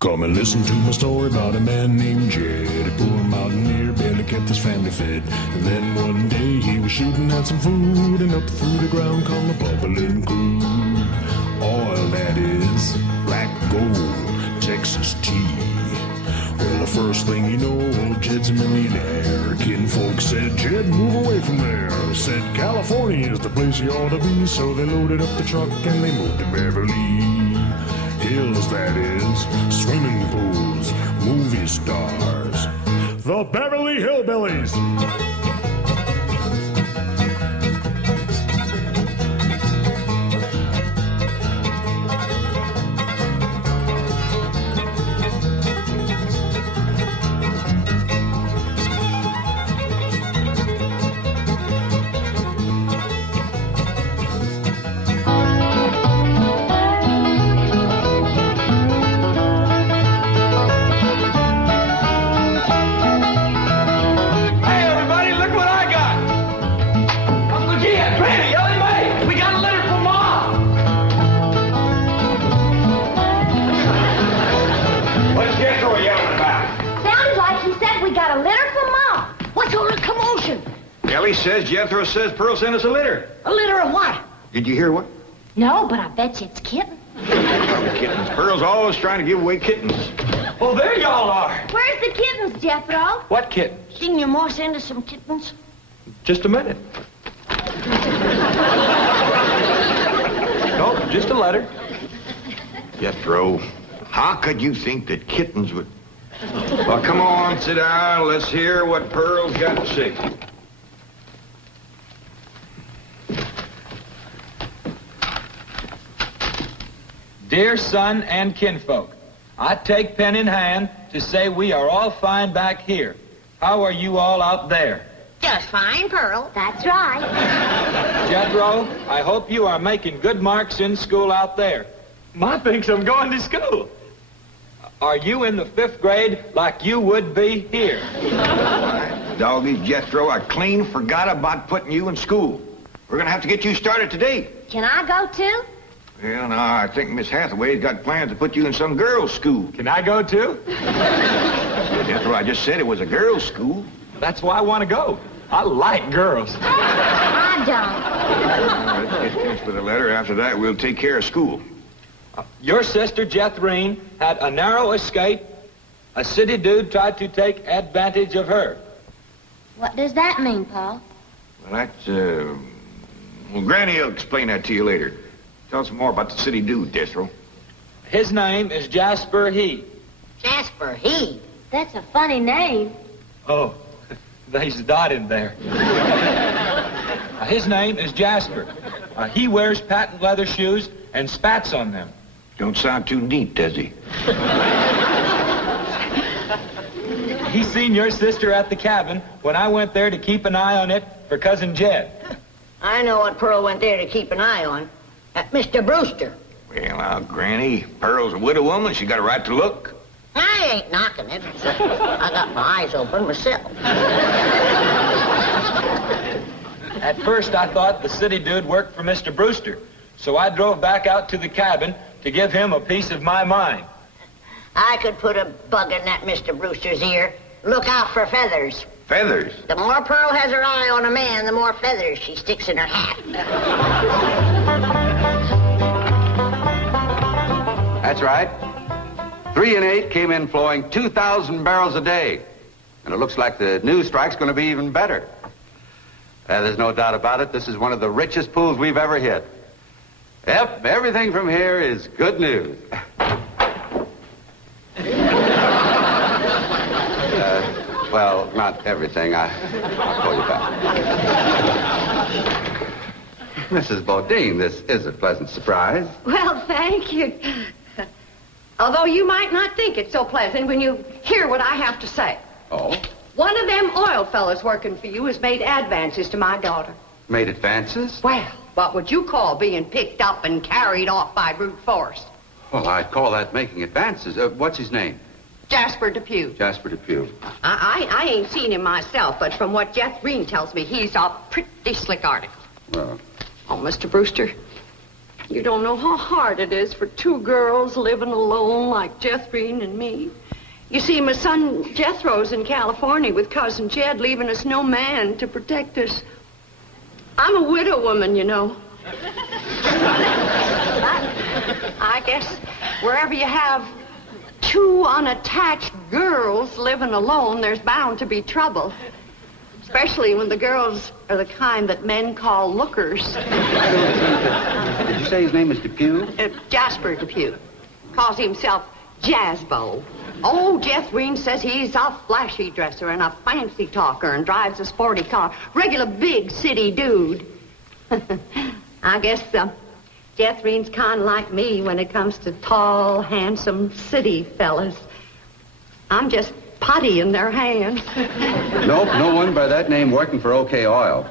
Come and listen to my story about a man named Jed. A poor mountaineer barely kept his family fed. And then one day he was shooting at some food, and up through the ground come a bubbling crude. Oil, that is, black gold, Texas tea. Well, the first thing you know, old Jed's a millionaire. Kinfolk said, Jed, move away from there. Said, California is the place you ought to be. So they loaded up the truck and they moved to Beverly Hills, that is, swimming pools, movie stars, the Beverly Hillbillies. Says Jethro says Pearl sent us a litter. A litter of what? Did you hear what? No, but I bet you it's kittens. Kittens. Pearl's always trying to give away kittens. Oh, there y'all are. Where's the kittens, Jethro? What kittens? Didn't your ma send us some kittens? Just a minute. No, just a letter. Jethro, how could you think that kittens would... Well, come on, sit down. Let's hear what Pearl's got to say. Dear son and kinfolk, I take pen in hand to say we are all fine back here. How are you all out there? Just fine, Pearl. That's right. Jethro, I hope you are making good marks in school out there. Ma thinks I'm going to school. Are you in the 5th grade like you would be here? Doggy, Jethro, I clean forgot about putting you in school. We're going to have to get you started today. Can I go too? Well, now, I think Miss Hathaway's got plans to put you in some girls' school. Can I go too? Jethro, I just said it was a girls' school. That's why I want to go. I like girls. I don't. Let's get finished with the letter. After that, we'll take care of school. Your sister, Jethrine, had a narrow escape. A city dude tried to take advantage of her. What does that mean, Paul? Well, that's, well, Granny will explain that to you later. Tell us more about the city dude, Jethro. His name is Jasper Depew. Jasper Depew? That's a funny name. Oh, there's a dot in there. His name is Jasper. He wears patent leather shoes and spats on them. Don't sound too neat, does he? He seen your sister at the cabin when I went there to keep an eye on it for Cousin Jed. I know what Pearl went there to keep an eye on. Mr. Brewster. Well, now, Granny, Pearl's a widow woman. She got a right to look. I ain't knocking it. I got my eyes open myself. At first, I thought the city dude worked for Mr. Brewster, so I drove back out to the cabin to give him a piece of my mind. I could put a bug in that Mr. Brewster's ear. Look out for feathers. Feathers? The more Pearl has her eye on a man, the more feathers she sticks in her hat. That's right. 3 and 8 came in flowing 2,000 barrels a day. And it looks like the new strike's going to be even better. There's no doubt about it. This is one of the richest pools we've ever hit. Yep, everything from here is good news. Well, not everything. I'll call you back. Mrs. Bodine, this is a pleasant surprise. Well, thank you. Although you might not think it's so pleasant when you hear what I have to say. Oh? One of them oil fellas working for you has made advances to my daughter. Made advances? Well, what would you call being picked up and carried off by brute force? Well, I'd call that making advances. What's his name? Jasper Depew. Jasper Depew. I ain't seen him myself, but from what Jethrine tells me, he's a pretty slick article. Well. Oh, Mr. Brewster, You don't know how hard it is for two girls living alone like Jethrine and me. You see, my son Jethro's in California with Cousin Jed, leaving us no man to protect us. I'm a widow woman, you know. I guess wherever you have two unattached girls living alone, there's bound to be trouble. Especially when the girls are the kind that men call lookers. Did you say his name is Depew? Jasper Depew. Calls himself Jazzbo. Oh, Jethrine says he's a flashy dresser and a fancy talker and drives a sporty car. Regular big city dude. I guess Jethrine's kind of like me when it comes to tall, handsome city fellas. I'm just putty in their hands. Nope, no one by that name working for OK Oil.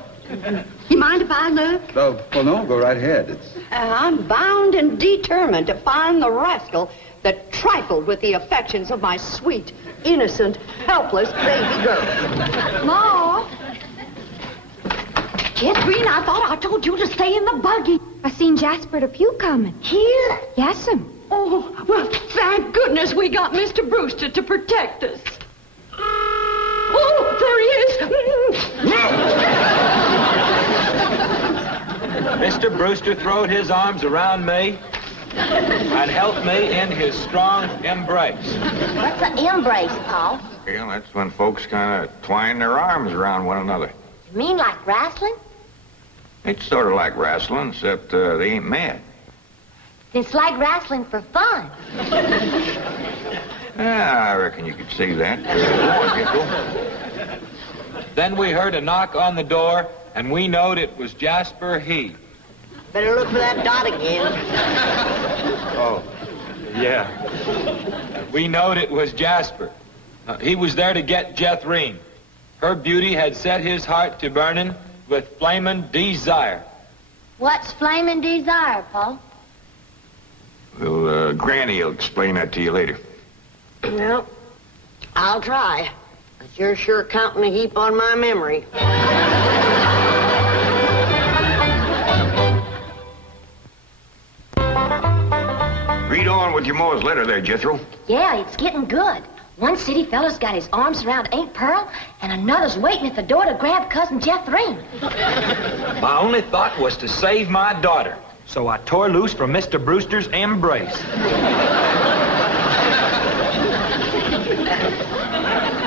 You mind if I look? Well, no, go right ahead. I'm bound and determined to find the rascal that trifled with the affections of my sweet, innocent, helpless baby girl. Ma! Jethrine, I thought I told you to stay in the buggy. I seen Jasper Depew coming. Here? Yes'm. Oh, well, thank goodness we got Mr. Brewster to protect us. Oh, there he is. Mr. Brewster throwed his arms around me and helped me in his strong embrace. What's an embrace, Paul? Well, that's when folks kind of twine their arms around one another. You mean like wrestling? It's sort of like wrestling, except they ain't mad. It's like wrestling for fun. Yeah, I reckon you could see that. Go on, Jethro. Then we heard a knock on the door, and we knowed it was Jasper He. Better look for that dot again. Oh, yeah. We knowed it was Jasper. He was there to get Jethrine. Her beauty had set his heart to burning with flaming desire. What's flaming desire, Paul? Well, Granny will explain that to you later. Well, I'll try. But you're sure counting a heap on my memory. Read on with your Mo's letter there, Jethro. Yeah, it's getting good. One city fella's got his arms around Aunt Pearl, and another's waiting at the door to grab Cousin Jethrine. My only thought was to save my daughter, so I tore loose from Mr. Brewster's embrace.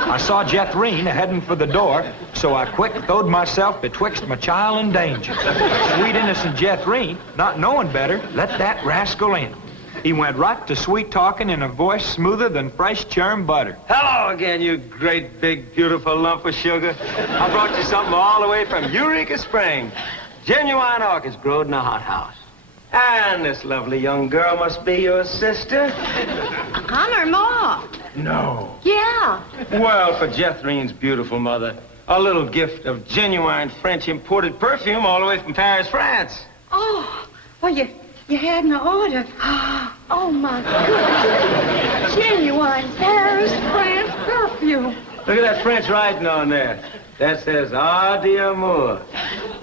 I saw Jethrine heading for the door, so I quick throwed myself betwixt my child and danger. Sweet innocent Jethrine, not knowing better, let that rascal in. He went right to sweet-talking in a voice smoother than fresh churned butter. Hello again, you great, big, beautiful lump of sugar. I brought you something all the way from Eureka Springs. Genuine orchids growed in a hothouse. And this lovely young girl must be your sister. I'm her ma. No. Yeah. Well, for Jethrine's beautiful mother, a little gift of genuine French imported perfume all the way from Paris, France. Oh, well, you hadn't ordered. Oh, my goodness. Genuine Paris, France perfume. Look at that French writing on there. That says, "Ah, d'amour."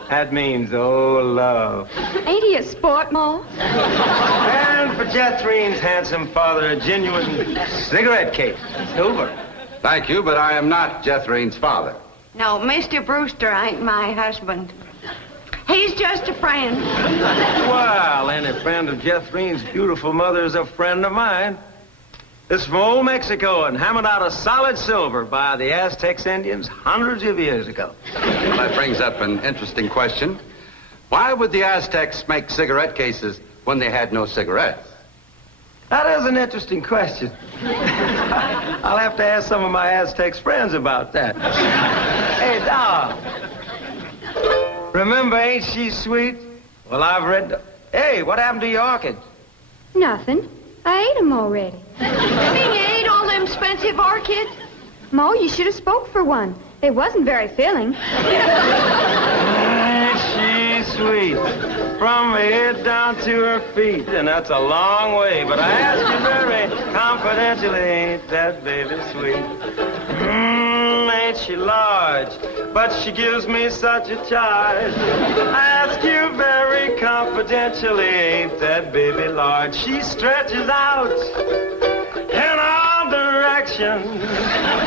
That means, oh, love. Ain't he a sport, Ma? And for Jethrine's handsome father, a genuine cigarette case, silver. Thank you, but I am not Jethrine's father. No, Mr. Brewster ain't my husband. He's just a friend. Well, any friend of Jethrine's beautiful mother is a friend of mine. This is from old Mexico and hammered out of solid silver by the Aztecs Indians hundreds of years ago. Well, that brings up an interesting question. Why would the Aztecs make cigarette cases when they had no cigarettes? That is an interesting question. I'll have to ask some of my Aztecs friends about that. Hey, Doll. Remember, ain't she sweet? Well, I've read... Hey, what happened to your orchids? Nothing. I ate them already. You mean you ate all them expensive orchids? Ma, you should have spoke for one. They wasn't very filling. She's sweet. From her head down to her feet, and that's a long way. But I ask you very confidentially, ain't that baby sweet? Ain't she large? But she gives me such a charge. I ask you very confidentially, ain't that baby large? She stretches out in all directions.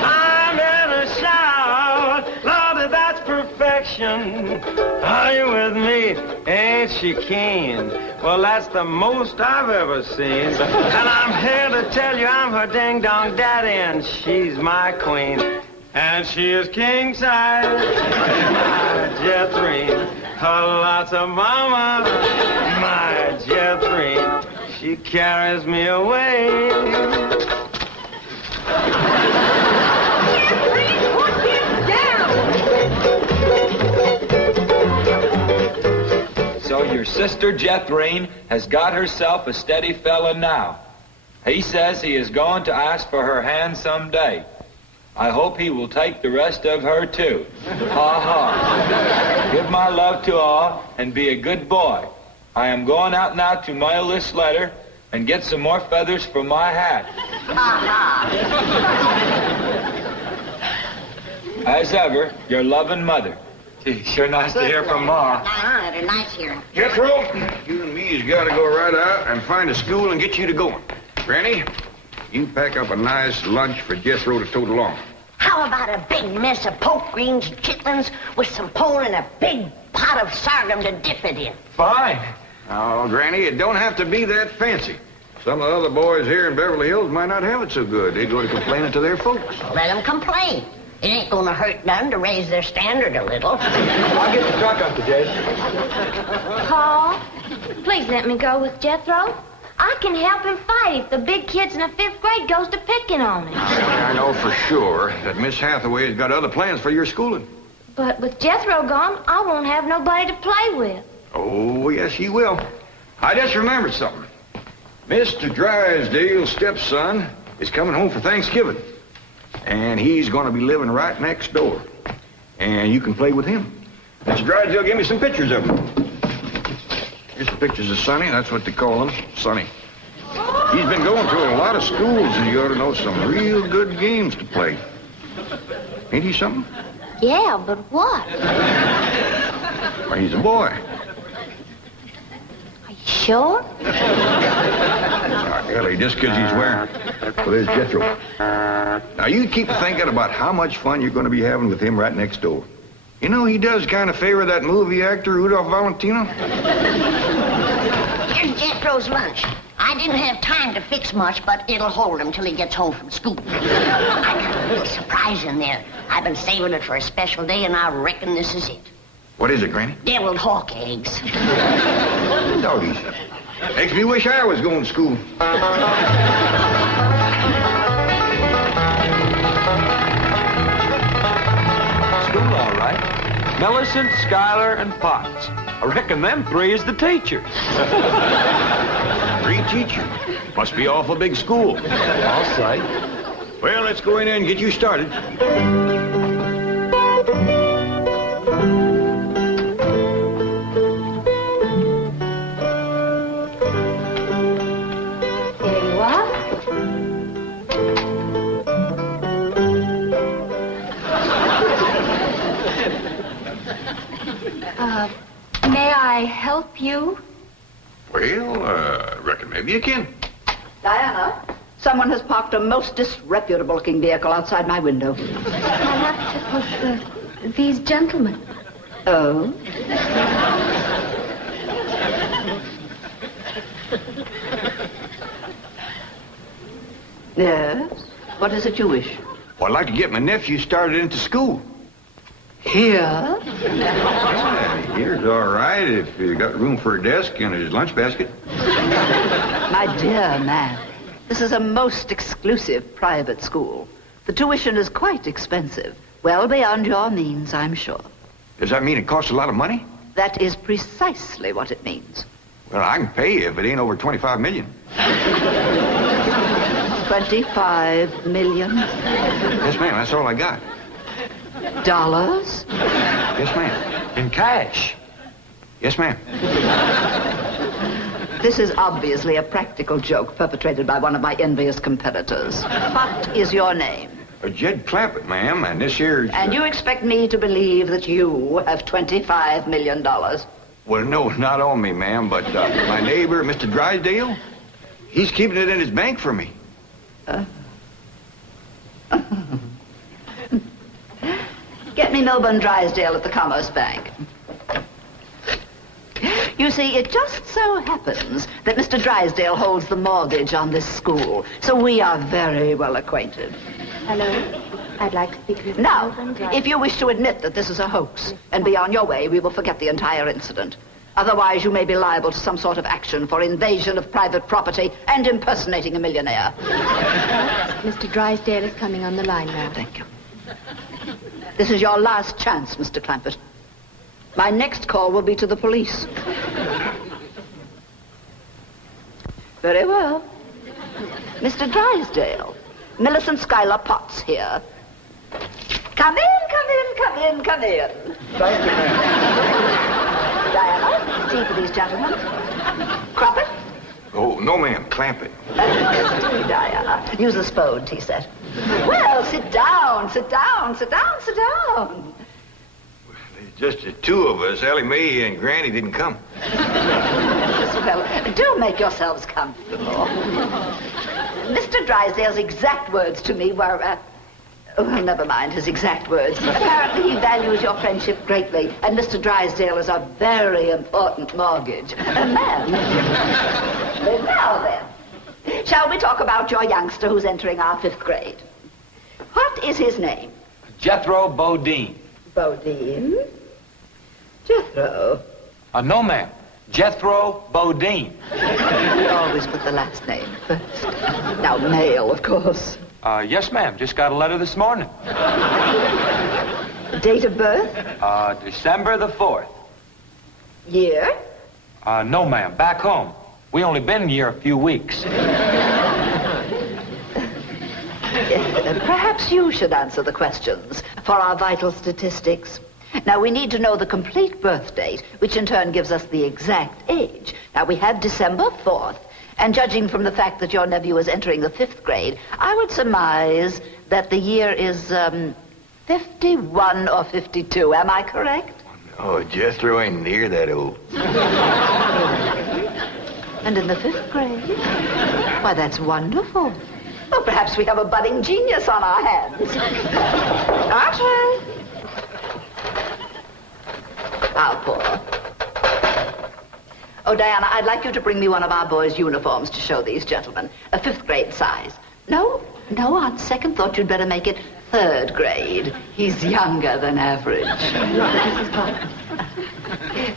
I'm in a shout. Lordy, that's perfection. Are you with me? Ain't she keen? Well, that's the most I've ever seen. And I'm here to tell you I'm her ding-dong daddy, and she's my queen. And she is king size, my Jethrine. Lots of mama, my Jethrine. She carries me away. So your sister Jethrine has got herself a steady fella now. He says he is going to ask for her hand someday. I hope he will take the rest of her, too. Ha ha. Give my love to all and be a good boy. I am going out now to mail this letter and get some more feathers for my hat. As ever, your loving mother. Gee, sure nice to hear from Ma. They're nice here. Jethro, you and me's got to go right out and find a school and get you to going. Granny, you pack up a nice lunch for Jethro to tote along. How about a big mess of poke greens and chitlins with some pone and a big pot of sorghum to dip it in? Fine. Oh, Granny, it don't have to be that fancy. Some of the other boys here in Beverly Hills might not have it so good. They go to complaining to their folks. Let them complain. It ain't gonna hurt none to raise their standard a little. I'll get the truck, Uncle Jay. Paul, please let me go with Jethro. I can help him fight if the big kids in the 5th grade goes to picking on him. I know for sure that Miss Hathaway's got other plans for your schooling. But with Jethro gone, I won't have nobody to play with. Oh, yes, you will. I just remembered something. Mr. Drysdale's stepson is coming home for Thanksgiving. And he's going to be living right next door. And you can play with him. Mr. Drysdale gave me some pictures of him. Here's some pictures of Sonny. That's what they call him, Sonny. He's been going through a lot of schools, and you ought to know some real good games to play. Ain't he something? Yeah, but what? Well, he's a boy. Are you sure? Ellie, just because he's wearing... Well, there's Jethro. Now, you keep thinking about how much fun you're going to be having with him right next door. You know, he does kind of favor that movie actor, Rudolph Valentino. Here's Jethro's lunch. I didn't have time to fix much, but it'll hold him till he gets home from school. I got a little surprise in there. I've been saving it for a special day, and I reckon this is it. What is it, Granny? Deviled hawk eggs. Doggies. Makes me wish I was going to school. School, all right. Millicent, Schuyler, and Potts. I reckon them 3 is the teachers. 3 teachers. Must be awful big school. I'll say. Well, let's go in there and get you started. There you are. May I help you? Well, reckon maybe you can. Diana, someone has parked a most disreputable-looking vehicle outside my window. I left it with these gentlemen. Oh? Yes? What is it you wish? Well, I'd like to get my nephew started into school. Here? Yeah, here's all right if you got room for a desk and his lunch basket. My dear man, this is a most exclusive private school. The tuition is quite expensive. Well beyond your means, I'm sure. Does that mean it costs a lot of money? That is precisely what it means. Well, I can pay you if it ain't over $25 million. 25 million? Yes, ma'am, that's all I got. Dollars? Yes, ma'am. In cash. Yes, ma'am. This is obviously a practical joke perpetrated by one of my envious competitors. What is your name? Jed Clampett, ma'am, and this here's... And you expect me to believe that you have $25 million? Well, no, not on me, ma'am, but my neighbor, Mr. Drysdale, he's keeping it in his bank for me. Get me Milburn Drysdale at the Commerce Bank. You see, it just so happens that Mr. Drysdale holds the mortgage on this school, so we are very well acquainted. Hello. I'd like to speak with Now, if you wish to admit that this is a hoax and be on your way, we will forget the entire incident. Otherwise, you may be liable to some sort of action for invasion of private property and impersonating a millionaire. Mr. Drysdale is coming on the line now. Thank you. This is your last chance, Mr. Clampett. My next call will be to the police. Very well. Mr. Drysdale, Millicent Schuyler Potts here. Come in, come in, come in, come in. Thank you, ma'am. Diana, tea for these gentlemen. Crumpet? Oh, no, ma'am, Clampett. Diana, use the Spode tea set. Well, sit down, sit down, sit down, sit down. Just the two of us. Ellie Mae and Granny didn't come. Well, do make yourselves comfortable. Mr. Drysdale's exact words to me were, well, never mind his exact words. Apparently he values your friendship greatly, and Mr. Drysdale is a very important mortgage. Ma'am. Now then, shall we talk about your youngster who's entering our 5th grade? What is his name? Jethro Bodine. Bodine? Jethro. No, ma'am. Jethro Bodine. We always put the last name first. Now, male, of course. Yes, ma'am. Just got a letter this morning. Date of birth? December the 4th. Year? No, ma'am. Back home. We only been here a few weeks. Perhaps you should answer the questions for our vital statistics. Now, we need to know the complete birth date, which in turn gives us the exact age. Now, we have December 4th, and judging from the fact that your nephew is entering the 5th grade, I would surmise that the year is 51 or 52. Am I correct? Oh, Jethro ain't near that old. And in the 5th grade? Why, that's wonderful. Well, perhaps we have a budding genius on our hands. Archie! How poor. Oh, Diana, I'd like you to bring me one of our boys' uniforms to show these gentlemen. A 5th grade size. No, on second thought, you'd better make it 3rd grade. He's younger than average.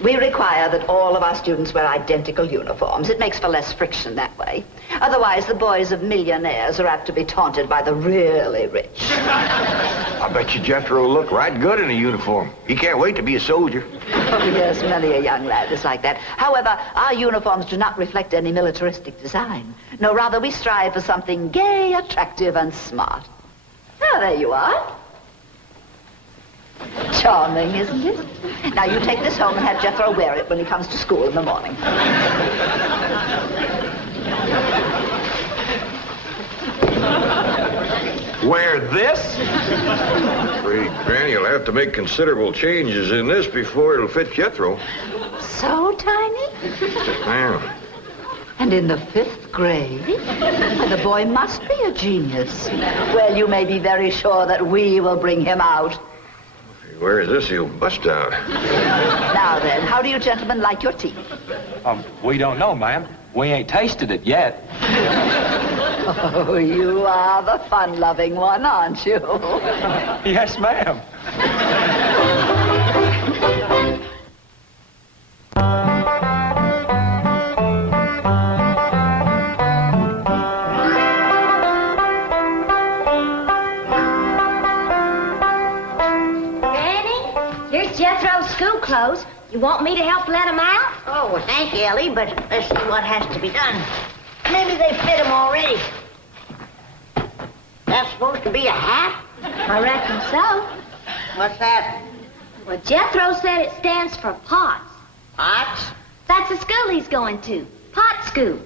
We require that all of our students wear identical uniforms. It makes for less friction that way. Otherwise, the boys of millionaires are apt to be taunted by the really rich. I bet you Jethro will look right good in a uniform. He can't wait to be a soldier. Oh, yes, many a young lad is like that. However, our uniforms do not reflect any militaristic design. No, rather, we strive for something gay, attractive, and smart. Oh, there you are. Charming, isn't it? Now, you take this home and have Jethro wear it when he comes to school in the morning. Wear this? Afraid Granny will have to make considerable changes in this before it'll fit Jethro. So tiny? Ma'am. And in the 5th grade? The boy must be a genius. Well, you may be very sure that we will bring him out. If he wears this, he'll bust out. Now then, how do you gentlemen like your tea? We don't know, ma'am. We ain't tasted it yet. Oh, you are the fun-loving one, aren't you? Yes, ma'am. Jethro's school clothes. You want me to help let him out? Oh, well, thank you, Ellie, but let's see what has to be done. Maybe they fit him already. That's supposed to be a hat? I reckon so. What's that? Well, Jethro said it stands for pots. Pots? That's the school he's going to. Pot school.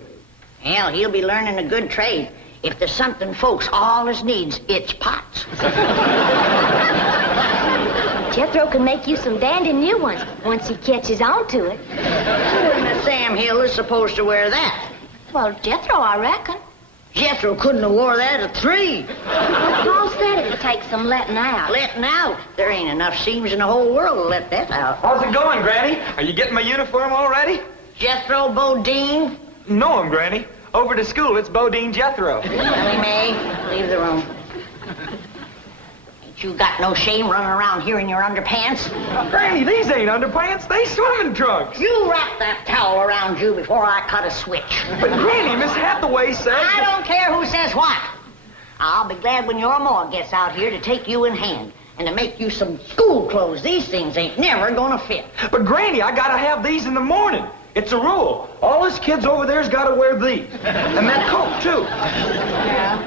Hell, he'll be learning a good trade. If there's something folks always needs, it's pots. Jethro can make you some dandy new ones once he catches on to it. Who in the Sam Hill is supposed to wear that? Well, Jethro, I reckon. Jethro couldn't have wore that at 3. Paul said it'd take some letting out. Letting out? There ain't enough seams in the whole world to let that out. How's it going, Granny? Are you getting my uniform already? Jethro Bodine? No, Granny. Over to school, it's Bodine Jethro. Ellie Mae, leave the room. Ain't you got no shame running around here in your underpants? Granny, these ain't underpants. They swimming trunks. You wrap that towel around you before I cut a switch. But, Granny, Miss Hathaway says... I don't care who says what. I'll be glad when your ma gets out here to take you in hand and to make you some school clothes. These things ain't never gonna fit. But, Granny, I gotta have these in the morning. It's a rule. All us kids over there's gotta wear these. And that coat, too. Yeah.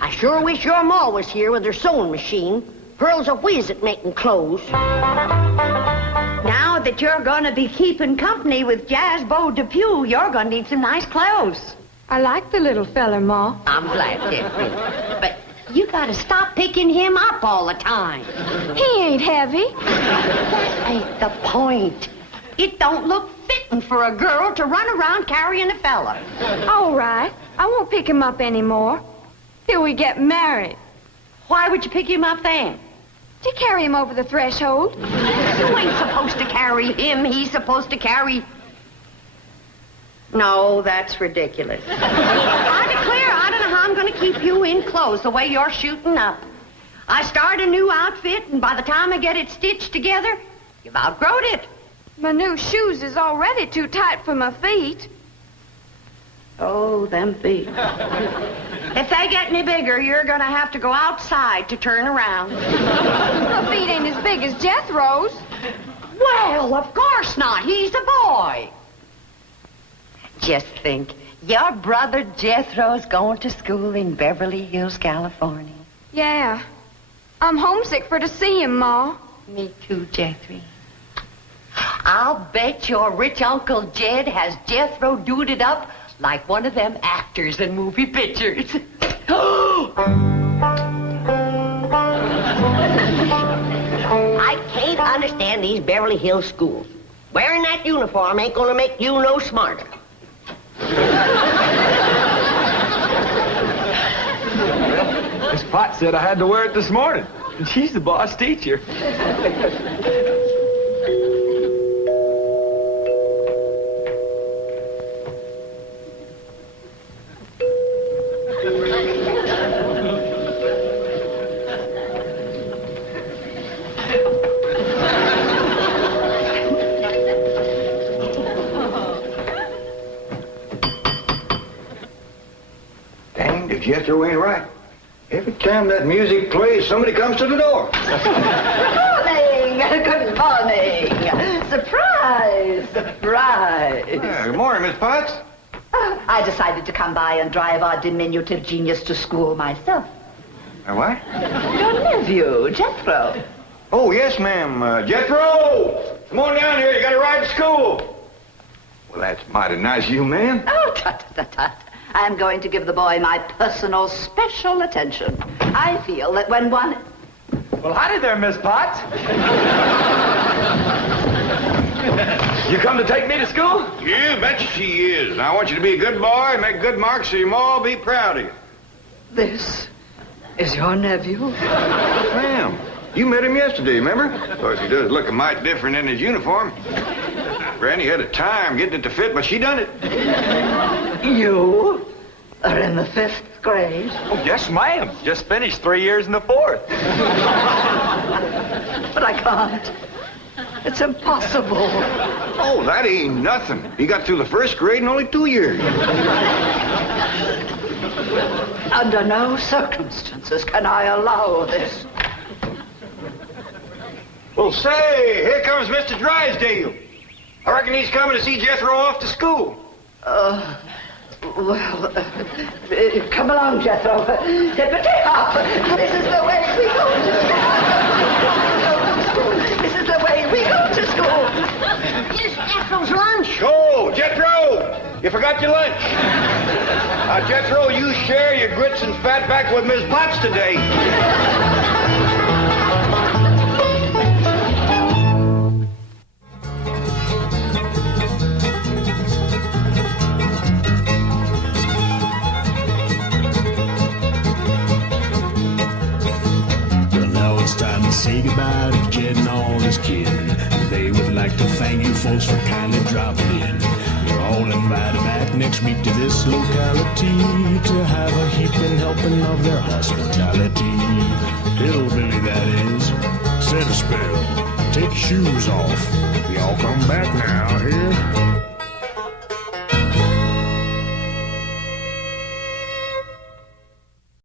I sure wish your ma was here with her sewing machine. Pearl's a whiz at making clothes. Now that you're going to be keeping company with Jasper Depew, you're going to need some nice clothes. I like the little feller, Ma. I'm glad, Jethrine. But you got to stop picking him up all the time. He ain't heavy. That ain't the point. It don't look fitting for a girl to run around carrying a fella. All right. I won't pick him up anymore. Till we get married. Why would you pick him up then? To carry him over the threshold. You ain't supposed to carry him. He's supposed to carry... No, that's ridiculous. I declare, I don't know how I'm going to keep you in clothes the way you're shooting up. I start a new outfit, and by the time I get it stitched together, you've outgrown it. My new shoes is already too tight for my feet. Oh, them feet. If they get any bigger, you're going to have to go outside to turn around. My feet ain't as big as Jethro's. Well, of course not. He's a boy. Just think, your brother Jethro's going to school in Beverly Hills, California. Yeah. I'm homesick for to see him, Ma. Me too, Jethrine. I'll bet your rich Uncle Jed has Jethro duded up like one of them actors in movie pictures. I can't understand these Beverly Hills schools. Wearing that uniform ain't gonna make you no smarter. Miss Potts said I had to wear it this morning. And she's the boss teacher. Dang, if Jethro ain't right. Every time that music plays, somebody comes to the door. Good morning. Surprise. Good morning, Miss Potts. I decided to come by and drive our diminutive genius to school myself. What? Your nephew, Jethro. Oh, yes, ma'am. Jethro! Come on down here. You got to ride to school. Well, that's mighty nice of you, ma'am. Oh, tut. I'm going to give the boy my personal special attention. I feel that when one... Well, howdy there, Miss Potts. You come to take me to school? You betcha she is. I want you to be a good boy and make good marks so your ma will be proud of you. This is your nephew? Ma'am, you met him yesterday, remember? Of course, he does look a mite different in his uniform. Granny had a time getting it to fit, but she done it. You are in the 5th grade? Oh, yes, ma'am. Just finished 3 years in the 4th. But I can't. It's impossible. Oh, that ain't nothing. He got through the 1st grade in only 2 years. Under no circumstances can I allow this. Well, say, here comes Mr. Drysdale. I reckon he's coming to see Jethro off to school. Come along, Jethro. Hippity hop. This is the way we go to school. This is is the way we go to school. Here's Jethro's lunch. Oh, Jethro! You forgot your lunch. Now, Jethro, you share your grits and fat back with Miss Potts today. Time to say goodbye to Jed and all his kin. They would like to thank you folks for kindly dropping in. You're all invited back next week to this locality to have a heaping helping of their hospitality. Little Billy, that is, said a spell. Take your shoes off.